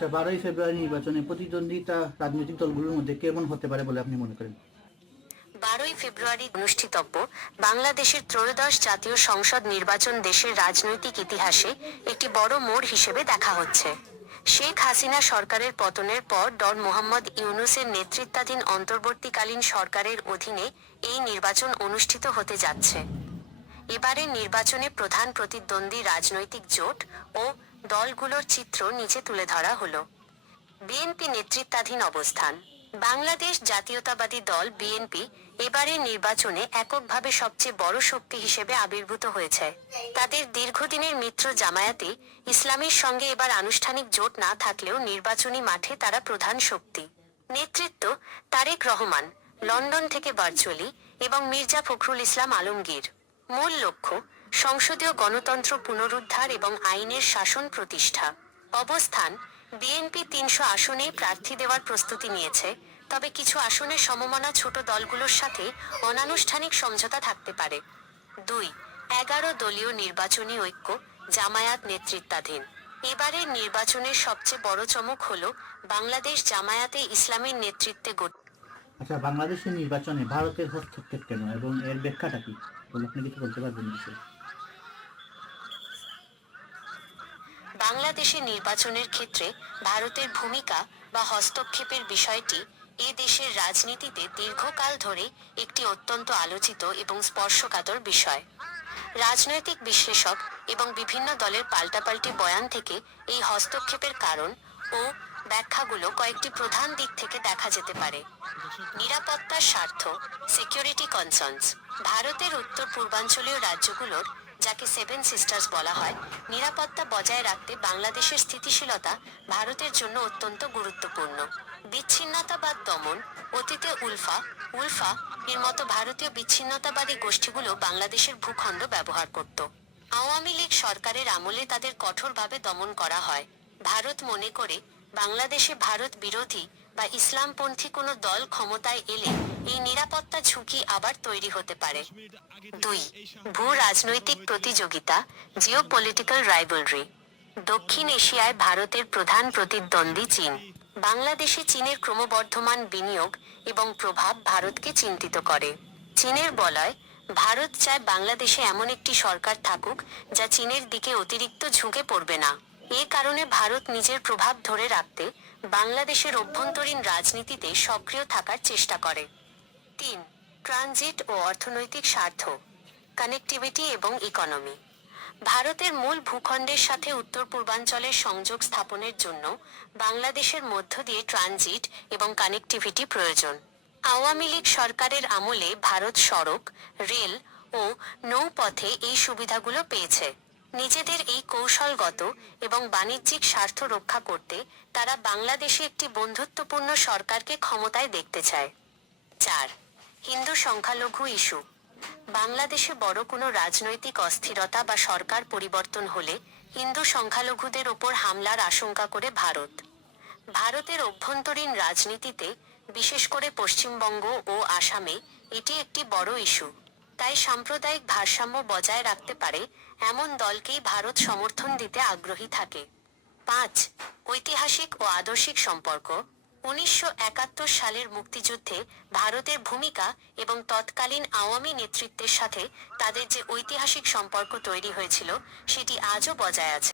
আচ্ছা, 12ই ফেব্রুয়ারি নির্বাচনে প্রতিদ্বন্দ্বিতা রাজনৈতিক দলগুলোর মধ্যে কেমন হতে পারে বলে আপনি মনে করেন? 12ই ফেব্রুয়ারি অনুষ্ঠিতব্য বাংলাদেশের ত্রয়োদশ জাতীয় সংসদ নির্বাচন দেশের রাজনৈতিক ইতিহাসে একটি বড় মোড় হিসেবে দেখা হচ্ছে। শেখ হাসিনা সরকারের পতনের পর মোহাম্মদ ইউনূসের নেতৃত্বাধীন অন্তর্বর্তীকালীন সরকারের অধীনে এই নির্বাচন অনুষ্ঠিত হতে যাচ্ছে। এবারের নির্বাচনে প্রধান প্রতিদ্বন্দ্বী রাজনৈতিক জোট ও দলগুলোর চিত্র নিচে তুলে ধরা হলো। বিএনপি নেতৃত্বাধীন অবস্থান। বাংলাদেশ জাতীয়তাবাদী দল বিএনপি এবারের নির্বাচনে এককভাবে সবচেয়ে বড় শক্তি হিসেবে আবির্ভূত হয়েছে। তাদের দীর্ঘদিনের মিত্র জামায়াতে ইসলামীর সঙ্গে এবার আনুষ্ঠানিক জোট না থাকলেও নির্বাচনী মাঠে তারা প্রধান শক্তি। নেতৃত্ব: তারেক রহমান, লন্ডন থেকে ভার্চুয়ালি, এবং মির্জা ফখরুল ইসলাম আলমগীর। মূল লক্ষ্য: সংসদীয় গণতন্ত্র পুনরুদ্ধার এবং আইনের শাসন প্রতিষ্ঠা। অবস্থান: বিএনপি 300 আসনে প্রার্থী দেওয়ার প্রস্তুতি নিয়েছে, তবে কিছু আসনে সমমনা ছোট দলগুলোর সাথে অনানুষ্ঠানিক সমঝোতা থাকতে পারে। 2. 11 দলীয় নির্বাচনী ঐক্য, জামায়াত নেতৃত্বাধীন। এবারের নির্বাচনের সবচেয়ে বড় চমক হল বাংলাদেশ জামায়াতে ইসলামীর নেতৃত্বে আচ্ছা, বাংলাদেশের নির্বাচনে ভারতের হস্তক্ষেপ কেন এবং এর ব্যাখ্যাটা কি বলে আপনি কিছু বলতে পারবেন বিষয়ে? বাংলাদেশে নির্বাচনের ক্ষেত্রে ভারতের ভূমিকা বা হস্তক্ষেপের বিষয়টি এ দেশের রাজনীতিতে দীর্ঘকাল ধরে একটি অত্যন্ত আলোচিত এবং স্পর্শকাতর বিষয়। রাজনৈতিক বিশ্লেষক এবং বিভিন্ন দলের পাল্টাপাল্টি বয়ান থেকে এই হস্তক্ষেপের কারণ ও ব্যাখ্যাগুলো কয়েকটি প্রধান দিক থেকে দেখা যেতে পারে। নিরাপত্তার স্বার্থ, সিকিউরিটি কনসার্নস। ভারতের উত্তর পূর্বাঞ্চলীয় রাজ্যগুলোর, যাকে সেভেন সিস্টার্স বলা হয়, নিরাপত্তা বজায় রাখতে বাংলাদেশের স্থিতিশীলতা ভারতের জন্য অত্যন্ত গুরুত্বপূর্ণ। বিচ্ছিন্নতাবাদ দমন। অতীতে উলফা এর মতো ভারতীয় বিচ্ছিন্নতাবাদী গোষ্ঠীগুলো বাংলাদেশের ভূখণ্ড ব্যবহার করত। আওয়ামী লীগ সরকারের আমলে তাদের কঠোরভাবে দমন করা হয়। ভারত মনে করে বাংলাদেশে ভারত বিরোধী বা ইসলামপন্থী কোনো দল ক্ষমতায় এলে এই নিরাপত্তা ঝুঁকি আবার তৈরি হতে পারে। 2. ভূ রাজনৈতিক প্রতিযোগিতা, জিওপলিটিক্যাল রাইভালরি। দক্ষিণ এশিয়ায় ভারতের প্রধান প্রতিদ্বন্দ্বী চীন। বাংলাদেশে চীনের ক্রমবর্ধমান বিনিয়োগ এবং প্রভাব ভারতকে চিন্তিত করে। চীনের বলয়, ভারত চায় বাংলাদেশে এমন একটি সরকার থাকুক যা চীনের দিকে অতিরিক্ত ঝুঁকে পড়বে না। এ কারণে ভারত নিজের প্রভাব ধরে রাখতে বাংলাদেশের অভ্যন্তরীণ রাজনীতিতে সক্রিয় থাকার চেষ্টা করে। 3. ট্রানজিট ও অর্থনৈতিক স্বার্থ, কানেক্টিভিটি এবং ইকোনমি। ভারতের মূল ভূখণ্ডের সাথে উত্তর পূর্বাঞ্চলের সংযোগ স্থাপনের জন্য বাংলাদেশের মধ্য দিয়ে ট্রানজিট এবং কানেক্টিভিটি প্রয়োজন। আওয়ামী লীগ সরকারের আমলে ভারত সড়ক, রেল ও নৌপথে এই সুবিধাগুলো পেয়েছে। নিজেদের এই কৌশলগত এবং বাণিজ্যিক স্বার্থ রক্ষা করতে তারা বাংলাদেশে একটি বন্ধুত্বপূর্ণ সরকারকে ক্ষমতায় দেখতে চায়। 4. হিন্দু সংখ্যালঘু ইস্যু। বাংলাদেশে বড় কোনো রাজনৈতিক অস্থিরতা বা সরকার পরিবর্তন হলে হিন্দু সংখ্যালঘুদের ওপর হামলার আশঙ্কা করে ভারতের অভ্যন্তরীণ রাজনীতিতে, বিশেষ করে পশ্চিমবঙ্গ ও আসামে, এটি একটি বড় ইস্যু। তাই সাম্প্রদায়িক ভারসাম্য বজায় রাখতে পারে এমন দলকেই ভারত সমর্থন দিতে আগ্রহী থাকে। 5. ঐতিহাসিক ও আদর্শিক সম্পর্ক। 1971 সালের মুক্তিযুদ্ধে ভারতের ভূমিকা এবং তৎকালীন আওয়ামী নেতৃত্বের সাথে তাদের যে ঐতিহাসিক সম্পর্ক তৈরি হয়েছিল সেটি আজও বজায় আছে।